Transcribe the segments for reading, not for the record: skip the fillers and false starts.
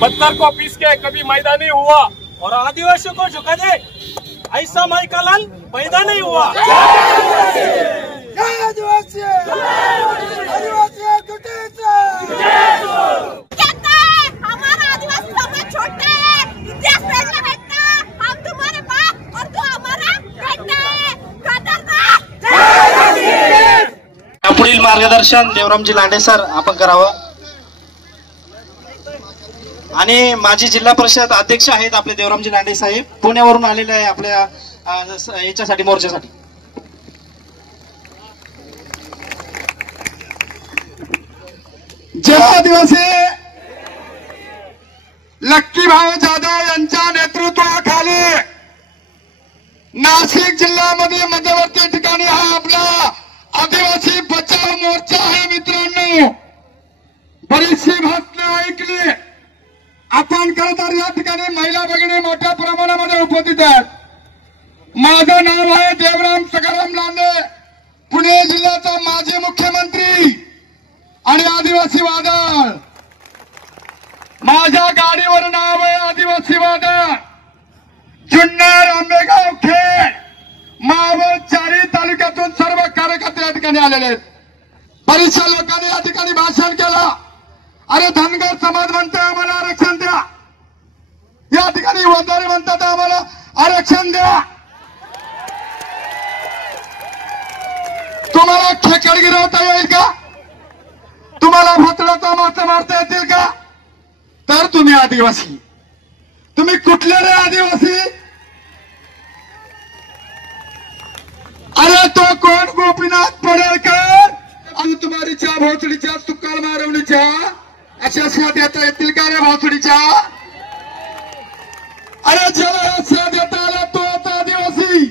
पत्थर को पीस के कभी मैदा नहीं हुआ और आदिवासियों को झुका दे ऐसा माई का लाल पैदा नहीं हुआ। आदिवासी हमारा आदिवासी समाज छोटा है, इतिहास पढ़ना बेटा, हम तुम्हारे बाप और तू हमारा बेटा है, खतरनाक। पुढील मार्गदर्शन देवरामजी लांडे सर आपण करावं आणि माजी जिल्हा परिषद अध्यक्ष आहेत आपले देवरामजी लांडे साहेब, पुण्यावरून आलेले आहे आपल्या याच्यासाठी मोर्चासाठी। जय आदिवासी। लक्की भाऊ जाधव यांच्या नेतृत्वाखाली नाशिक जिल्ह्यामध्ये मध्यवर्ती ठिकाणी हा आपला आदिवासी बचाव मोर्चा आहे। मित्रांनो, बरीचशी भाषणं ऐकली आपण, खरं तर या ठिकाणी महिला भगिनी मोठ्या प्रमाणामध्ये उपस्थित आहेत। माझं नाव आहे देवराम सखाराम लांडे, पुणे जिल्ह्याचा माजी मुख्यमंत्री आणि आदिवासी वादळ। माझ्या गाडीवर नाव आहे आदिवासी वादळ। जुन्नर, आंबेगाव, खेड, मावळ चारही तालुक्यातून सर्व कार्यकर्ते या ठिकाणी आलेले आहेत। बरीचशा लोकांनी या ठिकाणी भाषण केलं। अरे धनगर समाज म्हणतोय आम्हाला आरक्षण द्या, या ठिकाणी वंजारी म्हणतात आम्हाला आरक्षण द्या। तुम्हाला खेकड गिरवता येईल का? तुम्हाला भोतडाचा मासा मारता येतील का? तर तुम्ही आदिवासी, तुम्ही कुठले रे आदिवासी? अरे तो कोण गोपीनाथ पडळकर आणि तुम्हारीच्या भोसडीच्या सुकाळ मारवणीच्या अशा शा देता येतील का रे भोसडीच्या? अरे ज्याला शा देता आला तो आता आदिवासी।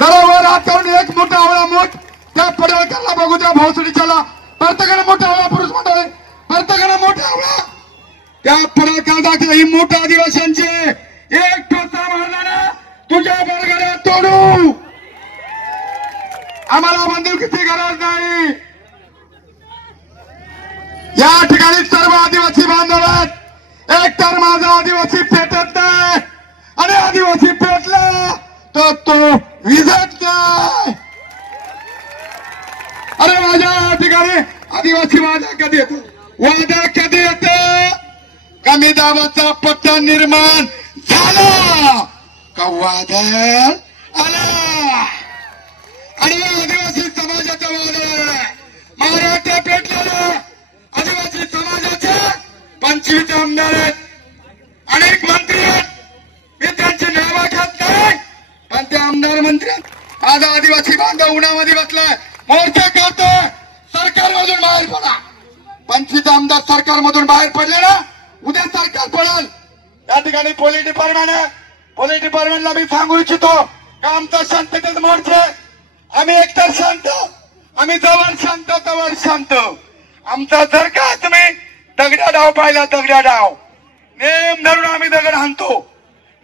बरोबर हातावरून एक मोठा आवळा मोठ त्या पडळकरला बघू द्या, भोसडीच्याला प्रत्येकाने मोठा आवळा, पुरुष मंडळी प्रत्येकाने मोठा आवळा त्या पडळकर दाखला। ही मोठ्या आदिवासींचे एक ठोसा मारला ना तुझ्या बळगड्या तोडू। आम्हाला बंदुकीची गरज नाही। या ठिकाणी सर्व आदिवासी बांधव आहेत। एक तर माझा आदिवासी पेटत नाही आणि आदिवासी पेटला तर तो विजत नाही। अरे माझ्या ठिकाणी आदिवासी वादा कधी येतो? वादा कधी येतो? कमी दाबाचा पट्टा निर्माण झाला का वादळ आला। आणि आदिवासी समाजाचा वादळ महाराष्ट्र पेटलेला। आदिवासी समाजाचे 25 आमदार आहेत, अनेक मंत्री आहेत, मी त्यांची नावं घेत नाही, पण ते आमदार मंत्री माझा आदिवासी बांधव उन्हामध्ये बसलाय, मोर्चा करतोय सरकारमधून बाहेर पडा। 25 आमदार सरकारमधून बाहेर पडले ना, उद्या सरकार पडेल। या ठिकाणी पोलीस डिपार्टमेंटला मी सांगू इच्छितो का आमचा शांततेचा मोर्चा आहे। आम्ही एकतर शांत, आम्ही जवळ शांत तवर शांत। आमचा जर का तुम्ही दगडा डाव पाहिला, दगडा डाव नेम धरून आम्ही दगड हाणतो,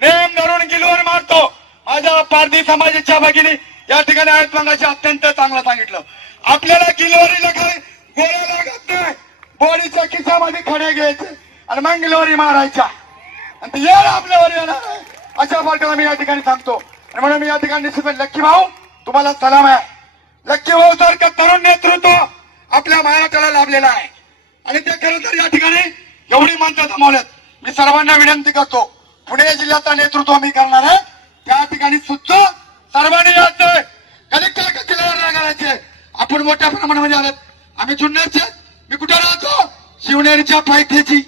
नेम धरून गिलवर मारतो। माझ्या पारधी समाजाच्या भगिनी या ठिकाणी आहेत, मगाशी अत्यंत चांगलं सांगितलं। आपल्याला गिलवरीला काही गोळ्या लागत नाही, बॉडीच्या खिशामध्ये खडे घ्यायचे आणि मग गिलवरी मारायच्या आणि ते यार आपल्यावर येणार आहे, अशा पार्टीला मी या ठिकाणी सांगतो। आणि म्हणून मी या ठिकाणी निश्चित लक्की भाऊ तुम्हाला सलाम आहे। लक्की भाऊ सारखं तरुण नेतृत्व आपल्या महाराष्ट्राला लाभलेलं आहे आणि ते खरं तर या ठिकाणी एवढी माणसं जमवल्यात। मी सर्वांना विनंती करतो, पुणे जिल्ह्याचं नेतृत्व मी करणार आहे, त्या ठिकाणी सुद्धा सर्वांनी यायचंय। कलेक्टर कचेरीला नाही करायचे। आपण मोठ्या प्रमाणामध्ये आलेत। आम्ही जुन्नरचे, मी कुठे राहतो? शिवनेरीच्या पायथ्याची,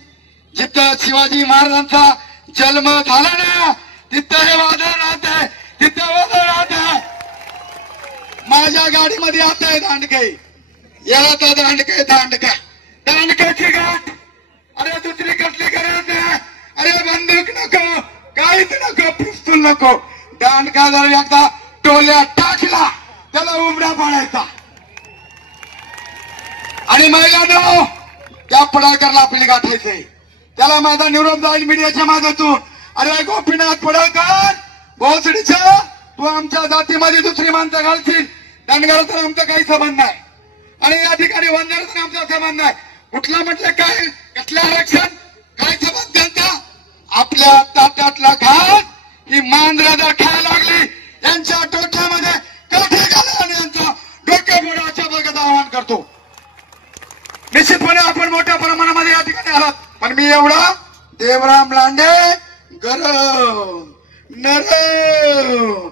जिथं शिवाजी महाराजांचा जन्म झाला ना तिथं हे वादळ राहत आहे, तिथं वादळ राहत आहे। माझ्या गाडीमध्ये आता आहे दांडके, याला तर दांडके दांडक्याची गाठ। अरे दुसरी कसली गरज नाही, अरे बंदूक नको, काहीच नको, पिस्तूल नको। दांडका जर एकदा टोल्या टाकला त्याला उमरा पाडायचा। आणि महिलांनो, त्या पडळकरला आपली गाठायचंय, त्याला माझा निरोप जाईल मीडियाच्या माध्यमातून। अरे गोपीनाथ पडळकर, भोसडीच्या तू आमच्या जातीमध्ये दुसरी माणसं घालशील, धनगराचा आमचा काही संबंध नाही आणि या ठिकाणी वंजाराचा आमचा संबंध नाही। कुठला म्हटलं काय कसलं आरक्षण काय समज त्यांचा आपल्या ताटातला घास ही मांजरा जर खायला लागली यांच्या डोक्यामध्ये काठी घाला आणि यांचं डोके बुडाच्या बघत आवाहन करतो. निश्चितपणे आपण मोठ्या प्रमाणामध्ये या ठिकाणी आलात पण मी एवढा देवराम लांडे गरम नरम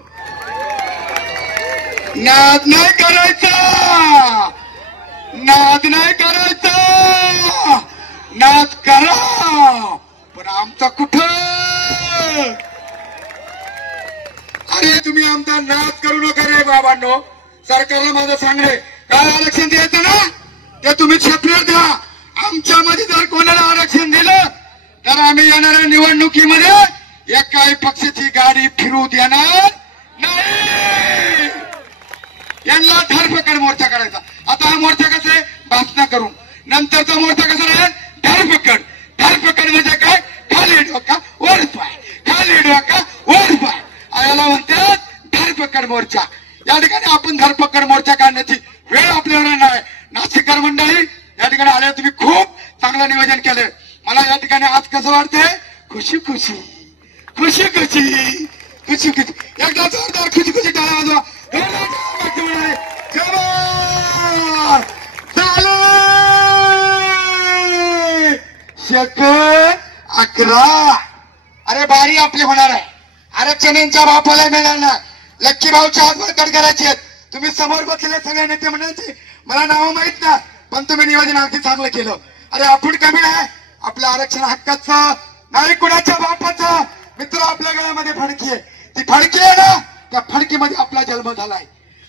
नाद नाही करायचा नाद नाही करायचा नाद करा पण आमचा कुठं अरे तुम्ही आमचा नाद करू नका रे बाबांनो. सरकारला माझं सांगणे काय आरक्षण द्यायचं ना ते तुम्ही सेपरेट द्या. आमच्यामध्ये जर कोणाला आरक्षण दिलं तर आम्ही येणाऱ्या निवडणुकीमध्ये एकाही पक्षाची गाडी फिरू देणार नाही. यांना धरपकड मोर्चा करायचा. आता हा मोर्चा कसा आहे भाषण करून नंतरचा मोर्चा कसा राहील धरपकड. धरपकड म्हणजे काय खाली डोका वर पाय खाली डोका वर पाय याला म्हणतात धरपकड मोर्चा. या ठिकाणी आपण धरपकड मोर्चा काढण्याची वेळ आपल्याला नाही. नाशिककर मंडळी या ठिकाणी आले तुम्ही खूप चांगलं नियोजन केलंय. मला या ठिकाणी आज कसं वाटतंय खुशी खुशी खुशी खुशी खुशी खुशी एकदा जोरदार खुशी खुशी टाळा वाजवा. सेकंड 11 अरे बारी आपली होणार आहे. आरक्षण यांच्या बापाला मिळणार ना. लक्की भाऊच्या हात बळकट करायचे आहेत. तुम्ही समोर बसलेले सगळे नेते म्हणायचे मला नाव माहित ना पण तुम्ही नियोजन अगदी चांगलं केलं. अरे आपण कमी नाही आपल्या आरक्षण हक्काचं नाही कुणाच्या बापाचं. मित्र आपल्या गळ्यामध्ये फडकी आहे. ती फडकी आहे ना त्या फडकीमध्ये आपला जन्म झालाय.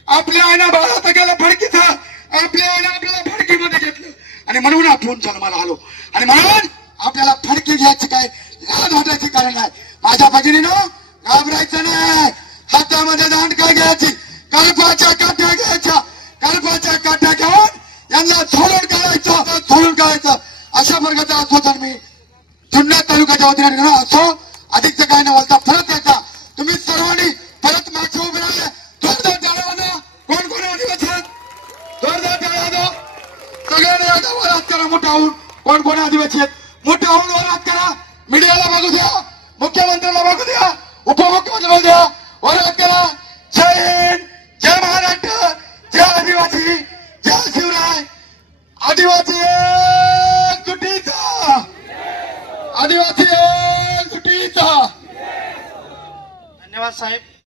आपल्या आईना बाळाचं गेलं फडकीचं आपल्या आईने आपल्याला फडकीमध्ये घेतलं आणि म्हणून आपण जन्माला आलो आणि म्हणून आपल्याला फडकी घ्यायची काय लाज वाटायची कारण नाही. माझ्या भगिनीनं घाबरायचं नाही. हातामध्ये दांडका घ्यायची कल्पाच्या काठ्या घ्यायच्या कल्पाच्या काठ्या घेऊन यांना झोडून काढायचं अशा प्रकारचं आश्वासन मी जुन्नर तालुक्याच्या वतीने असो. अधिकचं काय न बोलता परत यायचा तुम्ही सर्वांनी परत मागचं उभे राहिले. जोरदार टाळ्या वाजवा. कोण कोण आदिवासी आहेत जोरदार टाळ्या वाजवा. सगळ्यांनी आता वरात करा मोठा होऊन. कोण कोण आदिवासी आहेत मोठा होऊन वरात करा. मीडियाला बघू द्या मुख्यमंत्र्याला बघू द्या उपमुख्यमंत्र्याला द्या वरात करा. जय हिंद जय महाराष्ट्र जय आदिवासी जय शिवराय. आदिवासी एकजुटीचा आदिवासी एकजुटीचा. धन्यवाद साहेब.